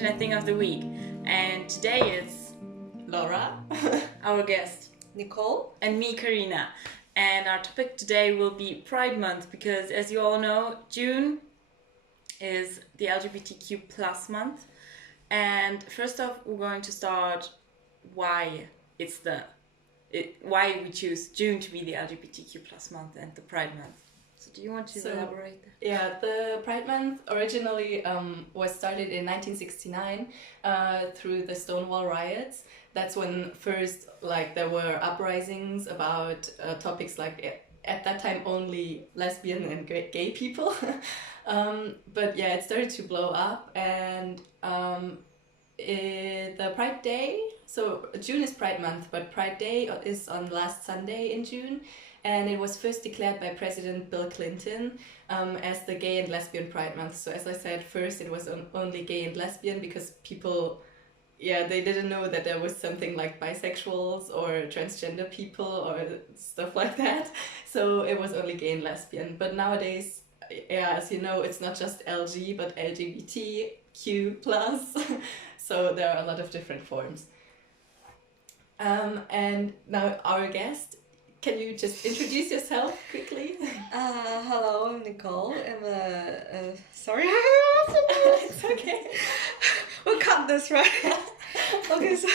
Internet Thing of the Week. And today it's Laura, our guest, Nicole, and me, Karina. And our topic today will be Pride Month because, as you all know, June is the LGBTQ plus month. And first off, we're going to start why why we choose June to be the LGBTQ plus month and the Pride Month. So do you want to elaborate? Yeah, the Pride Month originally was started in 1969 through the Stonewall riots. That's when first there were uprisings about topics like at that time only lesbian and gay people. But yeah, it started to blow up, and the Pride Day, so June is Pride Month, but Pride Day is on last Sunday in June, and it was first declared by President Bill Clinton as the Gay and Lesbian Pride Month. So as I said, first it was only gay and lesbian because people, they didn't know that there was something like bisexuals or transgender people or stuff like that. So it was only gay and lesbian. But nowadays, as you know, it's not just LG, but LGBTQ+. So there are a lot of different forms. And now our guest, can you just introduce yourself quickly? hello, I'm Nicole. I'm sorry. It's okay. We'll cut this, right? Okay, so...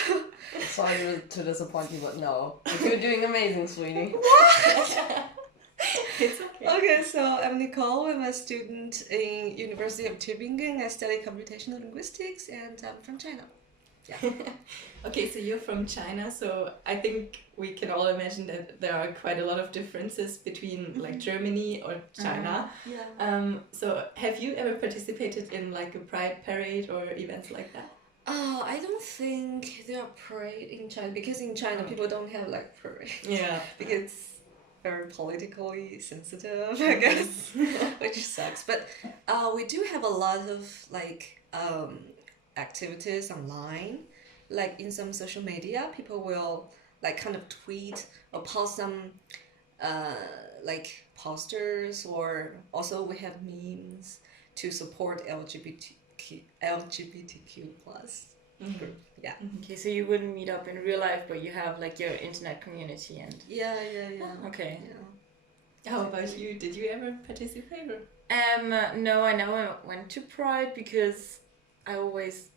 Sorry to disappoint you, but no. You're doing amazing, sweetie. What? It's okay. Okay, so I'm Nicole. I'm a student in University of Tübingen. I study computational linguistics, and I'm from China. Yeah. Okay, so you're from China, so I think we can all imagine that there are quite a lot of differences between like Germany or China. Yeah. So have you ever participated in like a pride parade or events like that? I don't think there are parade in China, because in China people don't have like parade. Yeah. Because it's very politically sensitive, I guess, which sucks. But we do have a lot of like activities online, like in some social media. People will like kind of tweet or post some like posters, or also we have memes to support LGBTQ plus group. Yeah. Okay, so you wouldn't meet up in real life, but you have like your internet community and... Yeah. Okay. Yeah. How about you? Did you ever participate? No, I never went to Pride because I always,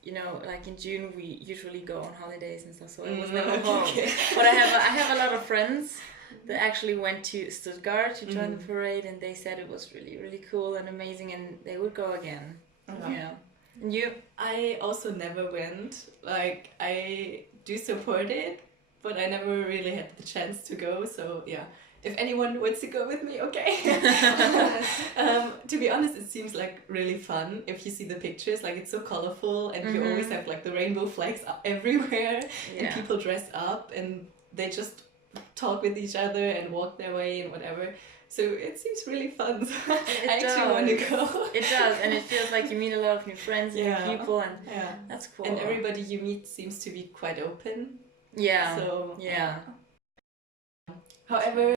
like in June we usually go on holidays and stuff, so I was never home. Okay. But I have a lot of friends that actually went to Stuttgart to join the parade, and they said it was really, really cool and amazing, and they would go again. Yeah. And you? I also never went. Like, I do support it, but I never really had the chance to go, so yeah. If anyone wants to go with me, okay. To be honest, it seems like really fun if you see the pictures. Like, it's so colorful, and you always have like the rainbow flags everywhere, and people dress up and they just talk with each other and walk their way and whatever. So it seems really fun. I actually want to go. It does, and it feels like you meet a lot of new friends and new people, and that's cool. And everybody you meet seems to be quite open. Yeah. So yeah. However,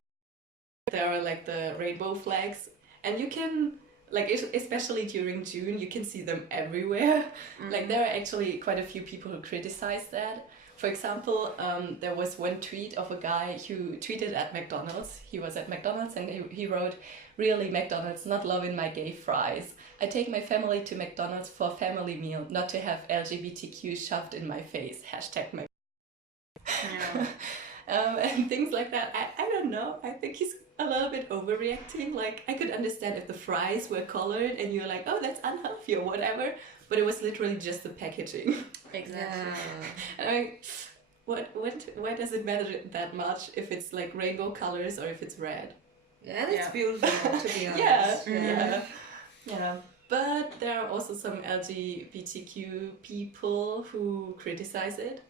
there are like the rainbow flags, and you can, like, especially during June, you can see them everywhere. Like, there are actually quite a few people who criticize that. For example, there was one tweet of a guy who tweeted at McDonald's. He was at McDonald's and he wrote, "Really, McDonald's, not loving my gay fries. I take my family to McDonald's for a family meal, not to have LGBTQ shoved in my face. Hashtag my..." Yeah. And things like that. I don't know. I think he's a little bit overreacting. Like, I could understand if the fries were colored and you're like, oh, that's unhealthy or whatever. But it was literally just the packaging. Exactly. Yeah. And I'm like, why does it matter that much if it's like rainbow colors or if it's red? Yeah, and it's beautiful, to be honest. Yeah. But there are also some LGBTQ people who criticize it.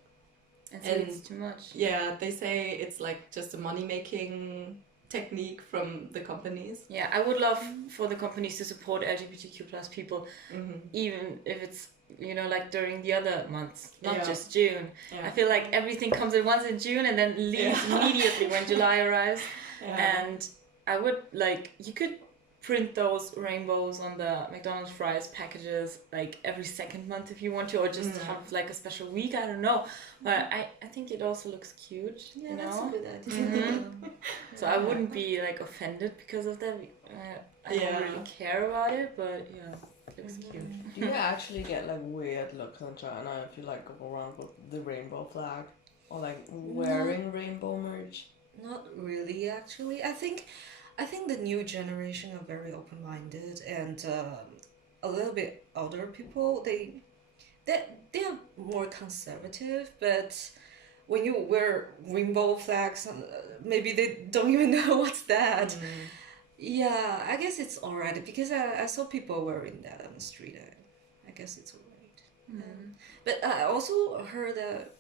And say it's too much. Yeah, they say it's like just a money-making technique from the companies. Yeah, I would love for the companies to support LGBTQ plus people, even if it's, like during the other months, not just June. Yeah. I feel like everything comes at once in June and then leaves immediately when July arrives. Yeah. And I would you could print those rainbows on the McDonald's fries packages like every second month if you want to, or just have like a special week. I don't know, but I think it also looks cute. Yeah, you that's a know. good idea. So I wouldn't be like offended because of that. I don't really care about it, but yeah, it looks cute. Do you actually get like weird looks in China if you like go around with the rainbow flag or like wearing rainbow merch? Not really, actually. I think the new generation are very open-minded, and a little bit older people. They are more conservative, but when you wear rainbow flags, maybe they don't even know what's that. Yeah, I guess it's alright because I saw people wearing that on the street. I guess it's alright. But I also heard that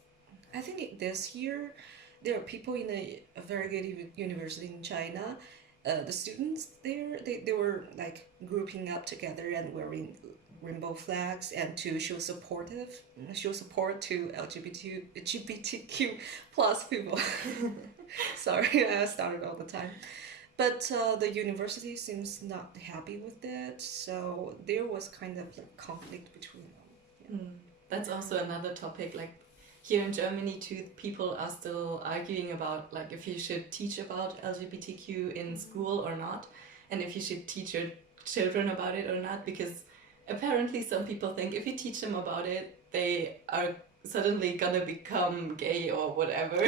I think this year there are people in a very good university in China. The students there, they were like grouping up together and wearing rainbow flags and to show support to LGBTQ plus people. Sorry, I started all the time. But the university seems not happy with it, so there was kind of like conflict between them. That's also another topic. Like here in Germany, too, people are still arguing about like if you should teach about LGBTQ in school or not, and if you should teach your children about it or not, because apparently some people think if you teach them about it, they are suddenly gonna become gay or whatever.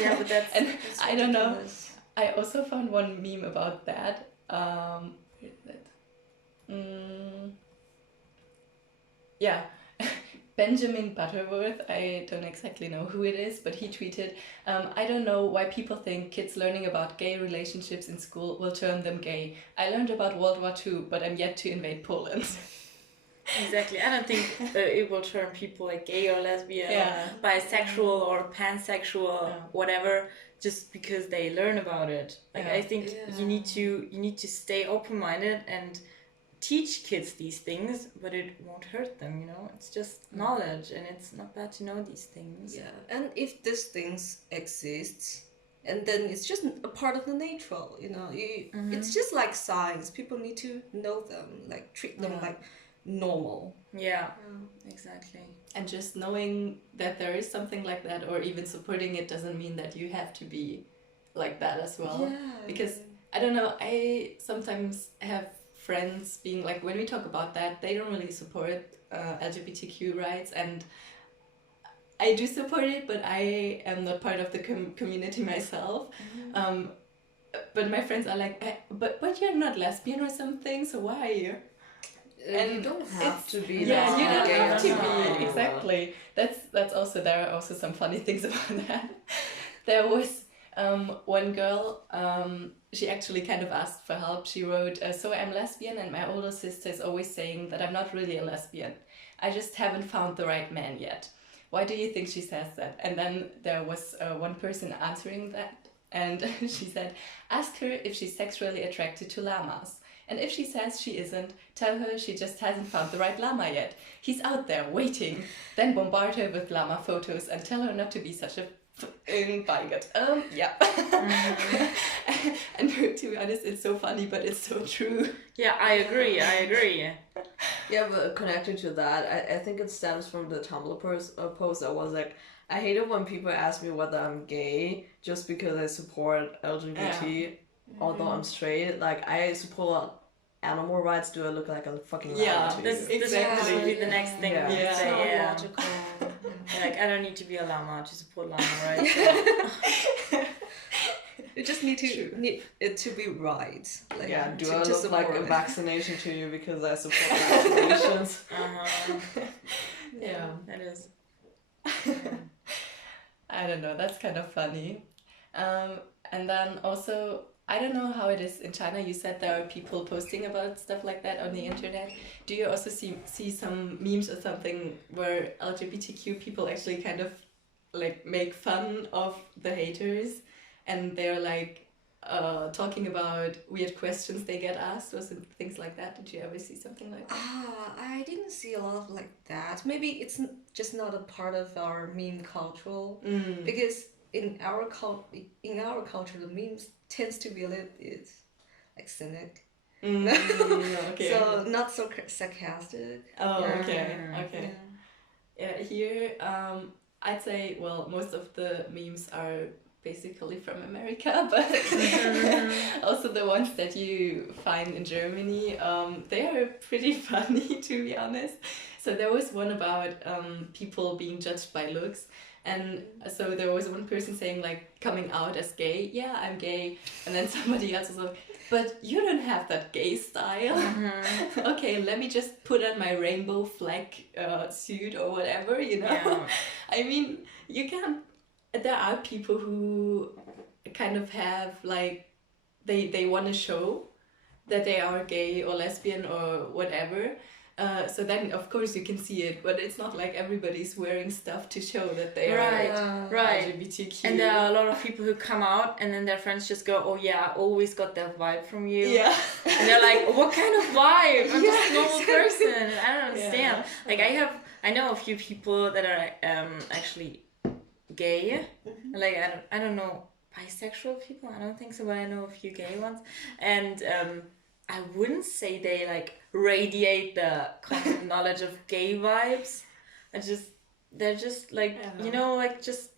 Yeah, but that's and That's I don't know. ridiculous. I also found one meme about that. Where is it? Yeah, Benjamin Butterworth. I don't exactly know who it is, but he tweeted, I don't know why people think kids learning about gay relationships in school will turn them gay. I learned about World War II, but I'm yet to invade Poland. Exactly. I don't think it will turn people like gay or lesbian or bisexual or pansexual, whatever, just because they learn about it. Like I think you need to stay open-minded and teach kids these things, but it won't hurt them, you know? It's just knowledge, and it's not bad to know these things. Yeah, and if these things exist, and then it's just a part of the natural, you know. It's just like science. People need to know them, like treat them like normal. Yeah, exactly. And just knowing that there is something like that, or even supporting it, doesn't mean that you have to be like that as well. Yeah. Because I don't know, I sometimes have friends being like, when we talk about that, they don't really support LGBTQ rights, and I do support it, but I am not part of the community myself. But my friends are like, but you're not lesbian or something, so why? And you don't have to be. Yeah, you don't gay have to or be. Exactly. That's also, there are also some funny things about that. There was one girl, she actually kind of asked for help. She wrote, so I'm lesbian and my older sister is always saying that I'm not really a lesbian. I just haven't found the right man yet. Why do you think she says that? And then there was one person answering that, and she said, ask her if she's sexually attracted to llamas. And if she says she isn't, tell her she just hasn't found the right llama yet. He's out there waiting. Then bombard her with llama photos and tell her not to be such a bigot. Yeah. And to be honest, it's so funny, but it's so true. Yeah, I agree. Yeah, but connected to that, I think it stems from the Tumblr post that was like, I hate it when people ask me whether I'm gay just because I support LGBT, although I'm straight. Like, I support animal rights. Do I look like a fucking llama to this you? exactly would be the next thing. Yeah. we would It's say, not yeah. logical. Like, I don't need to be a llama to support llama rights. You just need it to be right. Like, Yeah, do to I look like a support. vaccination to you because I support vaccinations? Yeah. That is. I don't know, that's kind of funny. And then also, I don't know how it is in China. You said there are people posting about stuff like that on the internet. Do you also see some memes or something where LGBTQ people actually kind of like make fun of the haters, and they're like talking about weird questions they get asked or some things like that? Did you ever see something like that? I didn't see a lot of like that. Maybe it's just not a part of our meme culture, because in our culture the memes tends to be a little bit like cynic. Okay. So not so sarcastic. Oh, Yeah. okay. Yeah. Yeah, here, I'd say, well, most of the memes are basically from America, but also the ones that you find in Germany, they are pretty funny, to be honest. So there was one about people being judged by looks. And so there was one person saying, like, coming out as gay. Yeah, I'm gay. And then somebody else was like, but you don't have that gay style. Okay, let me just put on my rainbow flag suit or whatever, you know? Yeah. I mean, you can't... There are people who kind of have, like, they want to show that they are gay or lesbian or whatever. So then, of course, you can see it, but it's not like everybody's wearing stuff to show that they are LGBTQ. And there are a lot of people who come out and then their friends just go, oh yeah, I always got that vibe from you. Yeah. And they're like, what kind of vibe? I'm just a normal person. And I don't understand. Yeah. Like I know a few people that are actually gay. Like I don't know bisexual people. I don't think so, but I know a few gay ones. And I wouldn't say they like radiate the common knowledge of gay vibes. They're just like, you know, like just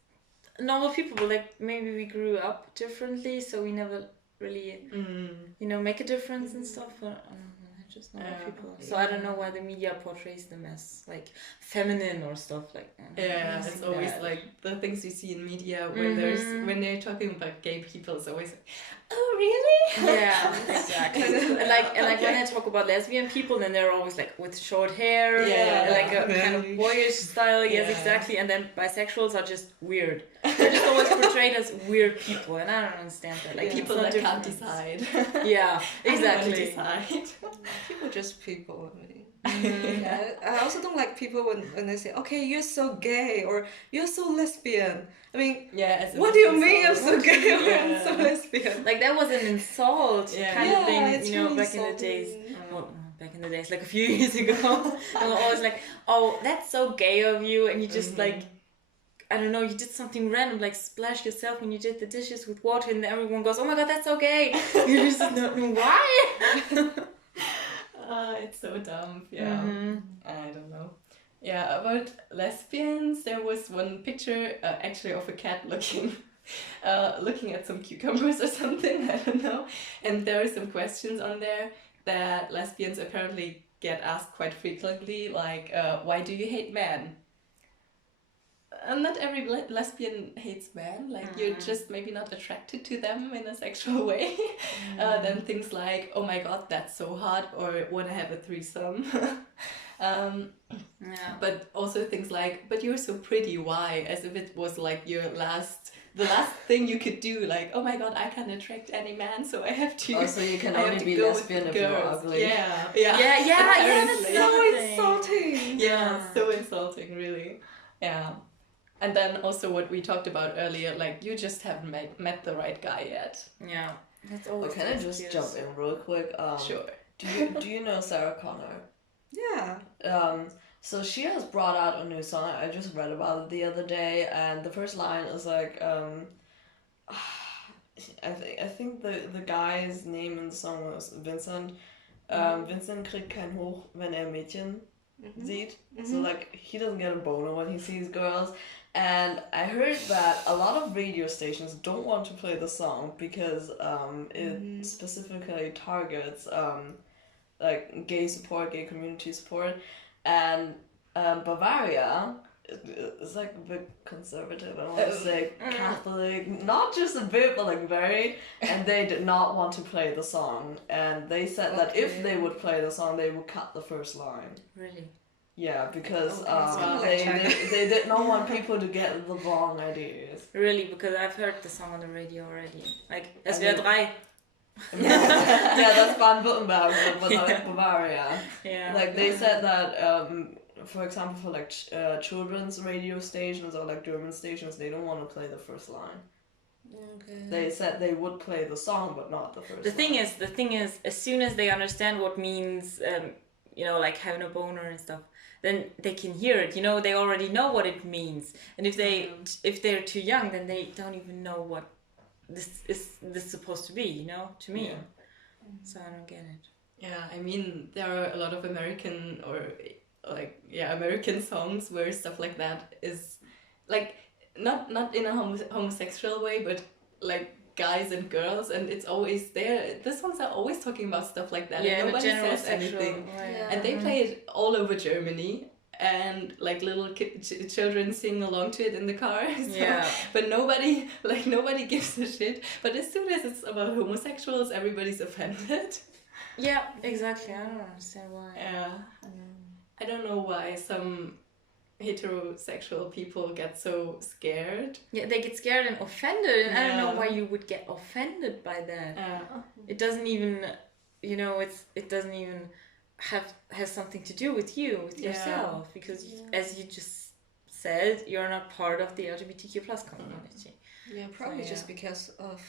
normal people. But like maybe we grew up differently, so we never really, you know, make a difference and stuff. But they're just normal people. So I don't know why the media portrays them as like feminine or stuff like that. Yeah, it's always like the things you see in media when when they're talking about gay people, it's always like, oh really? Yeah, exactly. and like when I talk about lesbian people, then they're always like with short hair, and like a kind of boyish style. Yes, exactly. And then bisexuals are just weird. They're just always portrayed as weird people, and I don't understand that. Like people that can't decide. Yeah, exactly. Decide. People are just people. I also don't like people when they say, okay, you're so gay or you're so lesbian. I mean, what do you mean I'm so gay or I'm so lesbian? Like that was an insult kind of thing, you know, really back in the days. Well, back in the days, like a few years ago. They were always like, oh, that's so gay of you, and you just like, I don't know, you did something random, like splash yourself when you did the dishes with water, and everyone goes, oh my god, that's so gay. You just don't know why. It's so dumb. Yeah, I don't know. Yeah, about lesbians, there was one picture actually of a cat looking at some cucumbers or something, I don't know. And there are some questions on there that lesbians apparently get asked quite frequently, like, why do you hate men? Not every lesbian hates men, like you're just maybe not attracted to them in a sexual way. Then things like, oh my god, that's so hot, or wanna have a threesome. But also things like, but you're so pretty, why? As if it was like the last thing you could do, like, oh my god, I can't attract any man, so I have to. Also, you can only be lesbian if you're ugly. Yeah, that's so insulting. Yeah, so insulting, really. Yeah. And then also what we talked about earlier, like you just haven't met the right guy yet. Yeah, that's always. Can I just jump in real quick? Sure. Do you know Sarah Connor? Yeah. So she has brought out a new song. I just read about it the other day, and the first line is like, I think the guy's name in the song was Vincent. Vincent kriegt kein Hoch, wenn Mädchen sieht. So like he doesn't get a boner when he sees girls. And I heard that a lot of radio stations don't want to play the song because it specifically targets like gay support, gay community support, and Bavaria is like a bit conservative. I want to say Catholic, not just a bit, but like very. And they did not want to play the song, and they said that if they would play the song, they would cut the first line. Really? Yeah, because they did not want people to get the wrong ideas. Really, because I've heard the song on the radio already. Like, es wäre 3. Yeah, that's Baden-Württemberg, but like Bavaria. Yeah. Like they said that, for example, for like children's radio stations or like German stations, they don't want to play the first line. Okay. They said they would play the song, but not the first. The thing is, as soon as they understand what means, you know, like having a boner and stuff, then they can hear it. You know, they already know what it means. And if they're too young, then they don't even know what this is supposed to be. You know, to me. So I don't get it. Yeah, I mean, there are a lot of American American songs where stuff like that is like not in a homosexual way, but like guys and girls, and it's always there. The songs are always talking about stuff like that, Yeah, and nobody general says sexual anything. way. Yeah. And they play it all over Germany, and like little children sing along to it in the car. So, Yeah. but nobody gives a shit. But as soon as it's about homosexuals, everybody's offended. Yeah, exactly. I don't understand why. Yeah. I don't know why some heterosexual people get so scared. Yeah, they get scared and offended, and I don't know Yeah. why you would get offended by that. Yeah. It doesn't even, it doesn't even have something to do with you, with Yeah. yourself, because as you just said, you're not part of the LGBTQ plus community. Yeah, probably So, just because of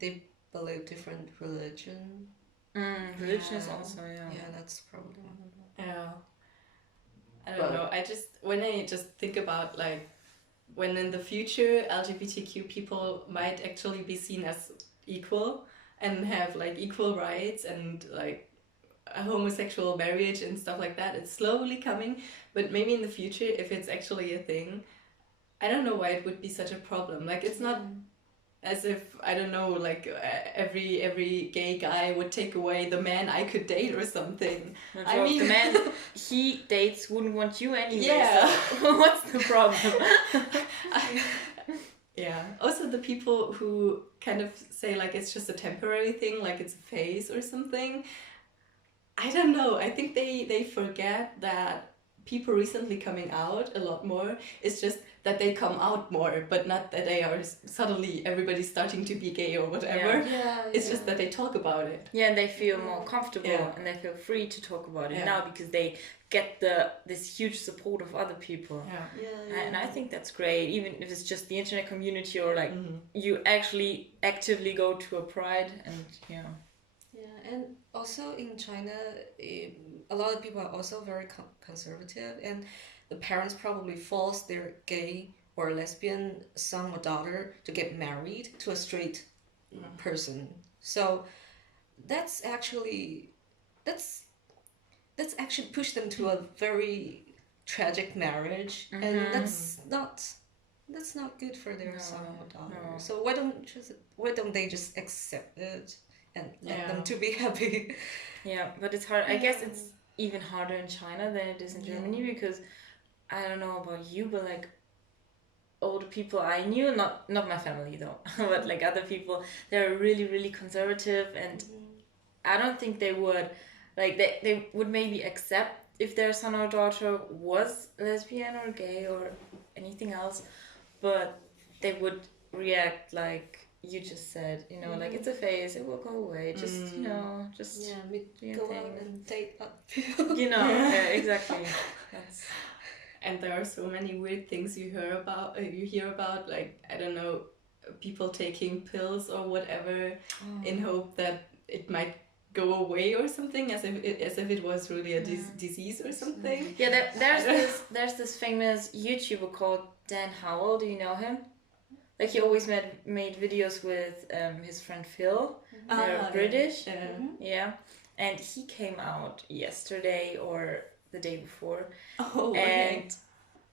they believe different religion. Religion is Yeah. also, Yeah, that's probably one of them. Yeah. I don't know. When I just think about like when in the future LGBTQ people might actually be seen as equal and have like equal rights and like a homosexual marriage and stuff like that, it's slowly coming, but maybe in the future if it's actually a thing, I don't know why it would be such a problem. Like it's not as if, I don't know, like every gay guy would take away the man I could date or something. I mean, the man he dates wouldn't want you anyway. Yeah. So what's the problem? Yeah. Also the people who kind of say like it's just a temporary thing, like it's a phase or something. I don't know. I think they forget that people recently coming out a lot more. It's just that they come out more, but not that they are suddenly everybody's starting to be gay or whatever. Yeah, It's just that they talk about it. Yeah, and they feel more comfortable Yeah. and they feel free to talk about it Yeah. now because they get this huge support of other people. Yeah. And I think that's great, even if it's just the internet community or like Mhm. you actually actively go to a pride and Yeah, and also in China, a lot of people are also very conservative, and the parents probably force their gay or lesbian son or daughter to get married to a straight person. So that's actually pushed them to a very tragic marriage, and that's not good for their son or daughter. no. So why don't they just accept it and let them Yeah. to be happy? yeah, but it's hard. I guess it's even harder in China than it is in Germany because I don't know about you, but like older people I knew, not my family though, but like other people, they're really, really conservative, and I don't think they would like they would maybe accept if their son or daughter was lesbian or gay or anything else, but they would react like you just said, like it's a phase, it will go away, just just Go thing. out and date other people. yeah, exactly. That's And there are so many weird things you hear about, like, I don't know, people taking pills or whatever in hope that it might go away or something, as if it was really a disease or something. yeah. There's this famous YouTuber called Dan Howell. Do you know him? Like he always made videos with his friend Phil. They're British. Yeah, and he came out yesterday or the day before. Oh, and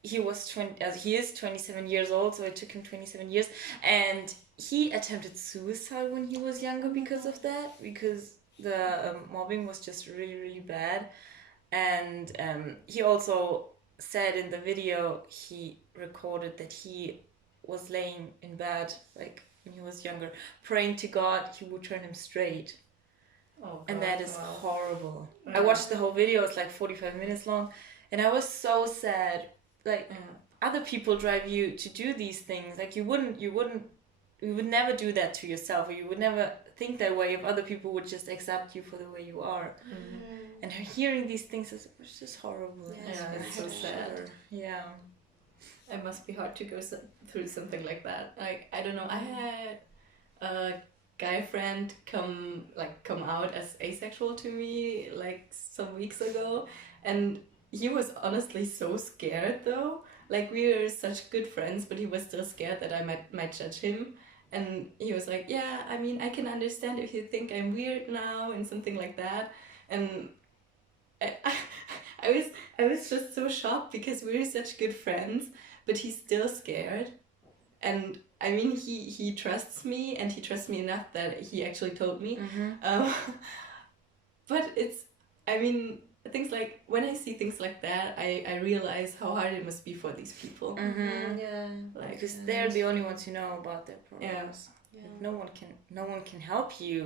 he was 27 years old, so it took him 27 years, and he attempted suicide when he was younger because of that, because the mobbing was just really, really bad. And he also said in the video he recorded that he was laying in bed, like when he was younger, praying to God he would turn him straight. Oh, and God, that is wow. horrible. Yeah. I watched the whole video, it's like 45 minutes long, and I was so sad. Like other people drive you to do these things. Like you would never do that to yourself, or you would never think that way if other people would just accept you for the way you are. And hearing these things is just horrible. Yeah, it's so sad. Yeah. It must be hard to go through something like that. Like, I don't know, I had a guy friend come out as asexual to me like some weeks ago, and he was honestly so scared though. Like, we were such good friends, but he was still scared that I might judge him. And he was like, yeah, I mean, I can understand if you think I'm weird now and something like that. And I was just so shocked because we're such good friends, but he's still scared. And I mean, he trusts me, and he trusts me enough that he actually told me. But I mean, things like, when I see things like that, I realize how hard it must be for these people. Yeah. Like, Because they're the only ones who know about their problems. Yeah. Like, no one can help you.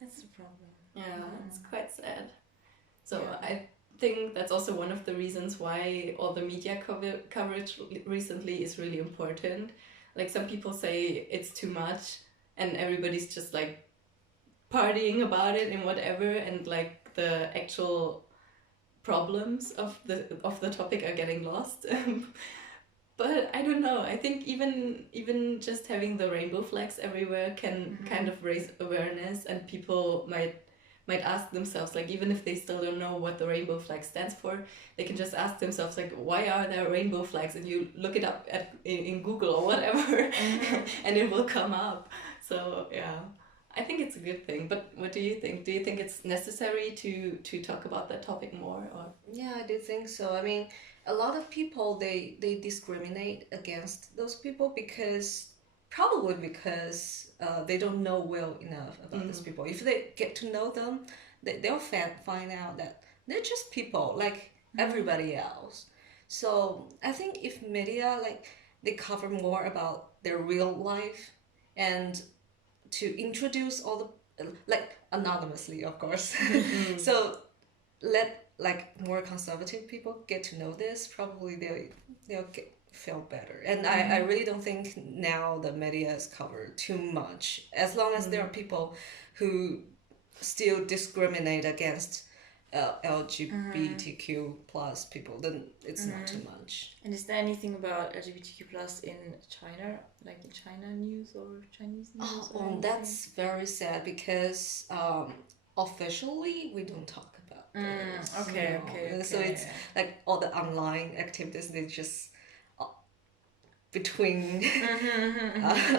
That's the problem. yeah, it's quite sad. So I think that's also one of the reasons why all the media coverage recently is really important. Like, some people say it's too much and everybody's just like partying about it and whatever, and like the actual problems of the topic are getting lost. But I don't know, I think even just having the rainbow flags everywhere can kind of raise awareness, and people might ask themselves, like, even if they still don't know what the rainbow flag stands for, they can just ask themselves, like, why are there rainbow flags? And you look it up in Google or whatever, and it will come up. So yeah, I think it's a good thing. But what do you think? Do you think it's necessary to talk about that topic more? Or Yeah, I do think so. I mean, a lot of people, they discriminate against those people probably because they don't know well enough about these people. If they get to know them, they'll find out that they're just people like everybody else. So I think if media, like, they cover more about their real life, and to introduce all the, like, anonymously, of course. So let, like, more conservative people get to know this, probably they'll feel better. And I really don't think now the media is covered too much. As long as there are people who still discriminate against LGBTQ plus people, then it's not too much. And is there anything about LGBTQ plus in China, like in China news or Chinese news? Or anything? That's very sad because officially we don't talk about this. Okay. So it's like all the online activities, they just between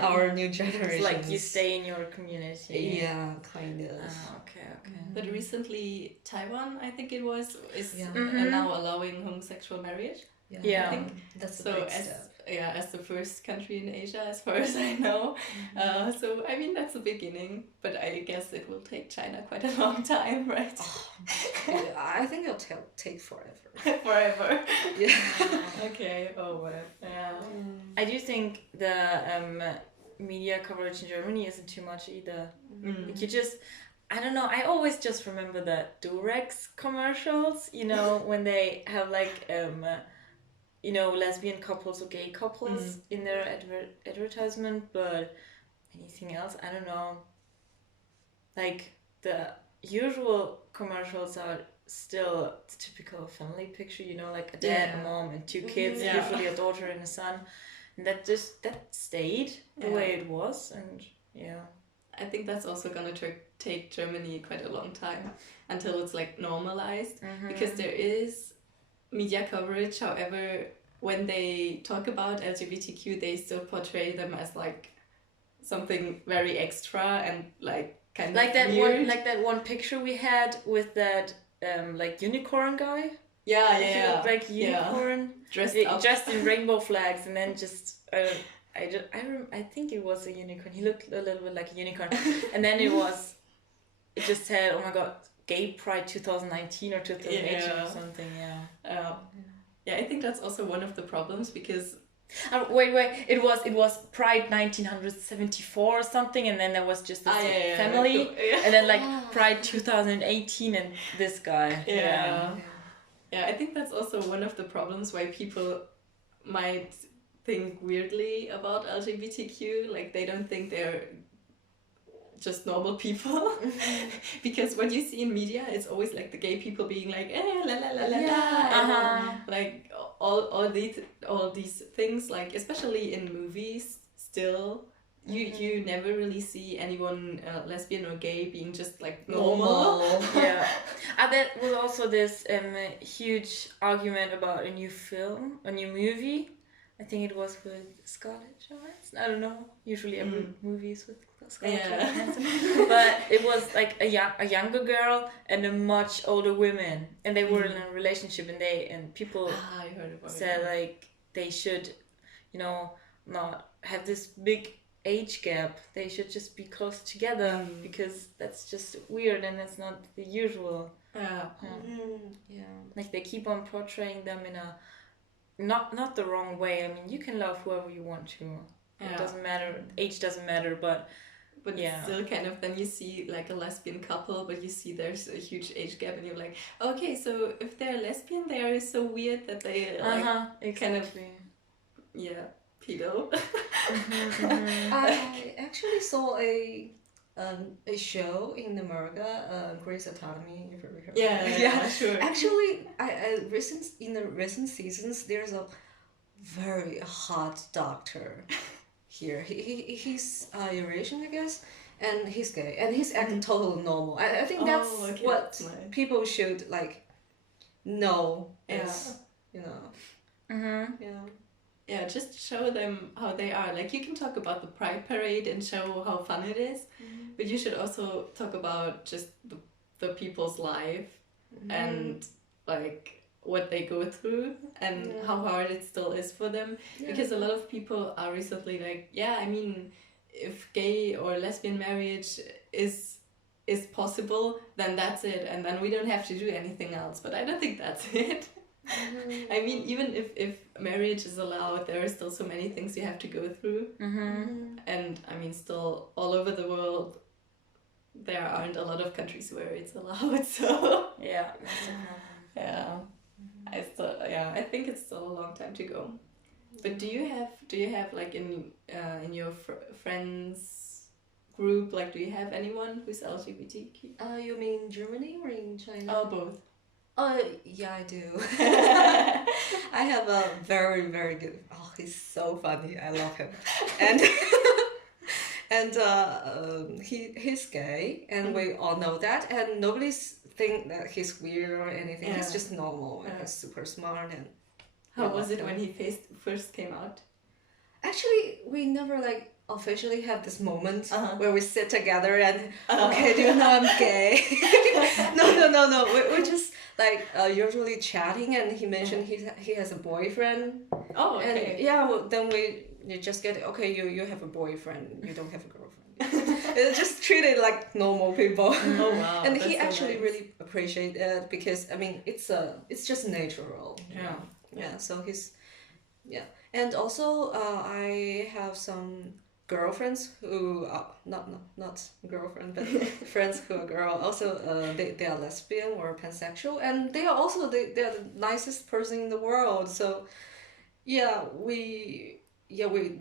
our new generation. It's like you stay in your community. Yeah, kind of. Okay. but recently Taiwan, I think it was, is now allowing homosexual marriage. Yeah. I think That's a so. big step. As the first country in Asia, as far as I know. So I mean, that's a beginning, but I guess it will take China quite a long time, right? I think it'll take forever. Forever. Yeah. Okay. Oh, whatever. Yeah. I do think the media coverage in Germany isn't too much either. Like, you just, I don't know, I always just remember the Durex commercials, you know, when they have like you know, lesbian couples or gay couples in their advertisement, but anything else, I don't know. Like, the usual commercials are still the typical family picture, you know, like a dad, a mom, and two kids, usually a daughter and a son. And that stayed the way it was, and I think that's also gonna take Germany quite a long time until it's like normalized, because there is media coverage. However, when they talk about LGBTQ, they still portray them as like something very extra and like kind like of that weird. like that one picture we had with that like unicorn guy. He looked like a unicorn, dressed in rainbow flags, and then just I think it was a unicorn. He looked a little bit like a unicorn, and then it just said, "Oh my God, Gay Pride 2019 or 2018 or something." Yeah, I think that's also one of the problems, because wait, it was Pride 1974 or something, and then there was just this family, and then like Pride 2018 and this guy. Yeah, I think that's also one of the problems why people might think weirdly about LGBTQ. Like, they don't think they're just normal people. Because what you see in media, it's always like the gay people being like, la la la la la, and like all these things, like, especially in movies still. You never really see anyone lesbian or gay being just like normal. And there was also this huge argument about a new movie I think it was with Scarlett Johansson. I don't know. Usually every movie is with Scarlett Johansson. But it was like a younger girl and a much older woman, and they were in a relationship, and people I heard about said like they should, not have this big age gap. They should just be close together because that's just weird and it's not the usual. Like they keep on portraying them in a not the wrong way. I mean, you can love whoever you want to. It doesn't matter. Age doesn't matter, but it's still kind of, then you see like a lesbian couple, but you see there's a huge age gap, and you're like, okay, so if they're lesbian, they are so weird that they kind of pedo. I actually saw a show in America, Grey's Anatomy, if you remember. Yeah, sure. Actually, in the recent seasons, there's a very hot doctor here. He's Eurasian, I guess, and he's gay, and he's acting totally normal. I think that's what people should like know. Yeah, just show them how they are. Like, you can talk about the Pride Parade and show how fun it is, but you should also talk about just the people's life and like what they go through and how hard it still is for them. Because a lot of people are recently like, I mean, if gay or lesbian marriage is possible, then that's it, and then we don't have to do anything else. But I don't think that's it. I mean, even if marriage is allowed, there are still so many things you have to go through. And I mean, still all over the world, there aren't a lot of countries where it's allowed. So I think it's still a long time to go. But do you have like in your friends group, like, do you have anyone who's LGBTQ? You mean Germany or in China? Oh, both. Yeah, I do. I have a very, very good. Oh, he's so funny. I love him, and he's gay, and we all know that, and nobody's think that he's weird or anything. He's just normal and he's super smart. And how was it when he first came out? Actually, we never like officially have this moment where we sit together and okay, do you know I'm gay? No. We're just like usually chatting, and he mentioned he has a boyfriend. Oh, okay. And then you just get okay. You have a boyfriend. You don't have a girlfriend. It's just treated like normal people. Oh wow! And he actually really appreciate it because I mean it's just natural. Yeah. So he's and also I have some girlfriends who not girlfriend but friends who are girl also they are lesbian or pansexual, and they are also they're the nicest person in the world. So we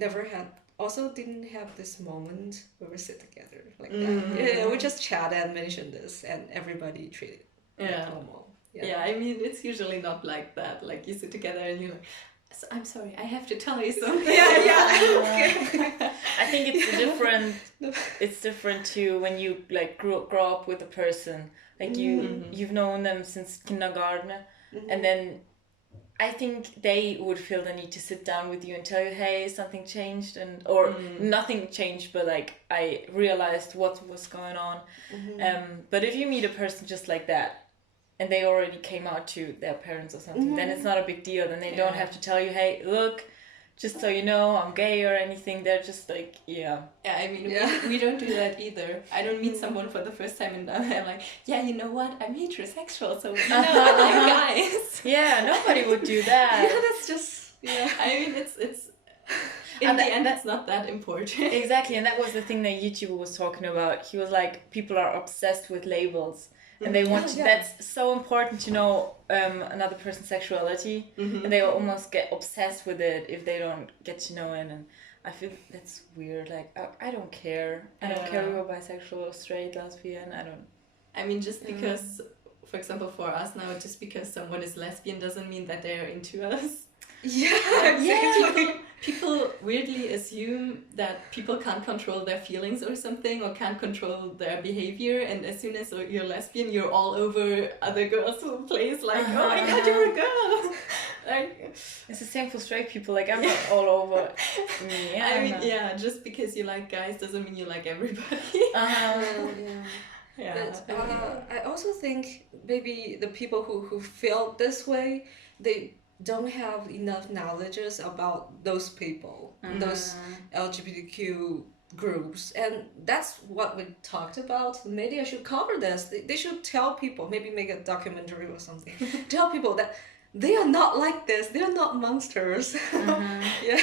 never had also didn't have this moment where we sit together like that. We just chat and mention this, and everybody treat it like normal. I mean, it's usually not like that. Like, you sit together and you're like, so, I'm sorry, I have to tell you something. I think it's different too when you like grow up with a person, like you've known them since kindergarten, and then I think they would feel the need to sit down with you and tell you, hey, something changed, or nothing changed, but like I realized what was going on. But if you meet a person just like that, and they already came out to their parents or something, then it's not a big deal. Then they don't have to tell you, hey, look, just so you know, I'm gay or anything. They're just like, I mean, we don't do that either. I don't meet someone for the first time and I'm like, you know what? I'm heterosexual, so I like guys. Yeah, nobody would do that. That's just, I mean, it's in the end, that's not that important. Exactly, and that was the thing that YouTuber was talking about. He was like, people are obsessed with labels. And they want that's so important to know another person's sexuality, and they almost get obsessed with it if they don't get to know it. And I feel that's weird. Like I don't care. I don't care if you're bisexual or straight, lesbian. I mean, just because, for example, for us now, just because someone is lesbian doesn't mean that they're into us. Yeah, exactly. People weirdly assume that people can't control their feelings or something, or can't control their behavior, and as soon as you're lesbian, you're all over other girls who plays like, oh my god, you're a girl. Like, it's the same for straight people. Like, I'm not all over me. I mean, yeah, just because you like guys doesn't mean you like everybody. Yeah. But I also think maybe the people who feel this way, they don't have enough knowledges about those people, those LGBTQ groups, and that's what we talked about. The media should cover this. They should tell people, maybe make a documentary or something, tell people that they are not like this. They are not monsters. Yeah.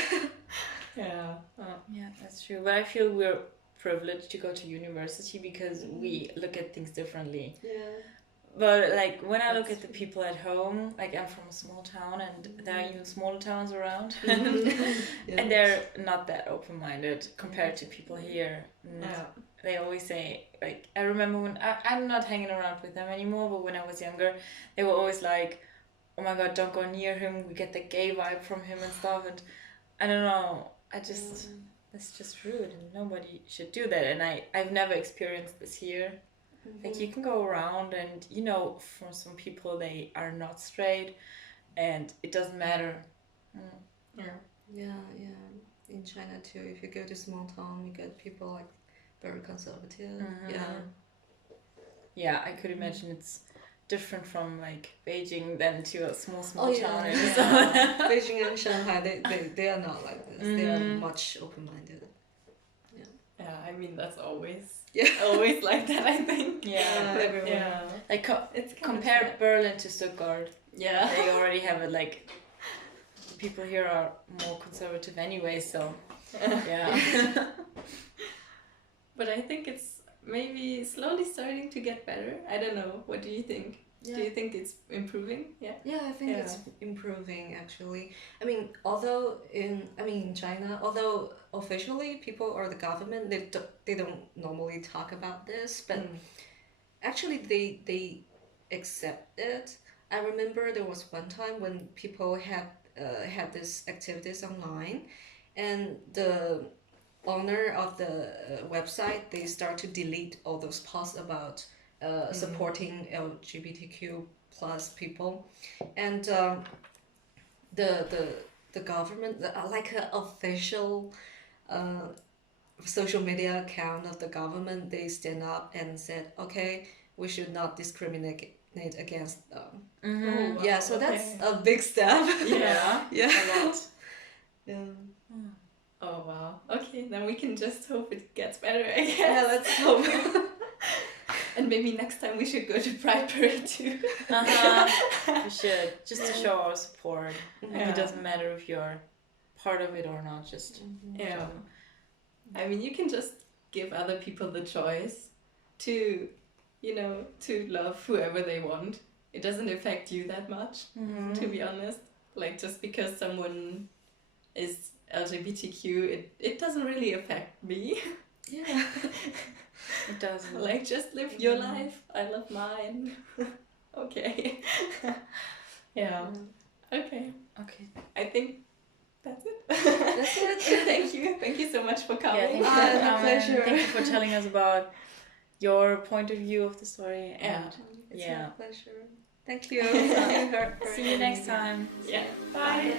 Yeah, that's true. But I feel we're privileged to go to university because we look at things differently. Yeah. But like when I look at the people at home, like I'm from a small town and there are even smaller towns around, and they're not that open-minded compared to people here. And they always say, like, I remember when I'm not hanging around with them anymore, but when I was younger, they were always like, oh my god, don't go near him, we get the gay vibe from him and stuff, and I don't know, that's just rude and nobody should do that, and I've never experienced this here. Like, you can go around and, you know, for some people they are not straight and it doesn't matter. Yeah. In China too, if you go to small town, you get people like very conservative. Yeah, I could imagine it's different from like Beijing than to a small town. Beijing and Shanghai, they are not like this. They are much open-minded. Yeah, I mean, that's always Yeah. always like that, I think. Yeah, everyone. Yeah. like It's compare Berlin to Stuttgart. Yeah. They already have it like people here are more conservative anyway, so yeah. But I think it's maybe slowly starting to get better. I don't know. What do you think? Yeah. Do you think it's improving? Yeah. Yeah, I think it's improving actually. I mean, although in China, although officially people or the government they don't normally talk about this, but actually they accept it. I remember there was one time when people had this activities online, and the owner of the website, they start to delete all those posts about supporting LGBTQ plus people, and the government, like an official social media account of the government, they stand up and said, okay, we should not discriminate against them. Oh, wow. Yeah, so that's a big step. Yeah. Yeah. A lot. Yeah. Oh wow. Okay, then we can just hope it gets better, I guess. Yeah, let's hope. And maybe next time we should go to Pride Parade too. We should, just to show our support. Like, it doesn't matter if you're part of it or not, just Yeah. I mean, you can just give other people the choice to, to love whoever they want. It doesn't affect you that much, to be honest. Like, just because someone is LGBTQ, it doesn't really affect me. Yeah. It doesn't. Like, just live your life. I love mine. Okay. Yeah. Okay. I think that's it. That's it. Thank you so much for Yeah, coming. thank you, My pleasure. Thank you for telling us about your point of view of the story. And It's yeah. my pleasure. Thank you. See you next time. Yeah. Bye.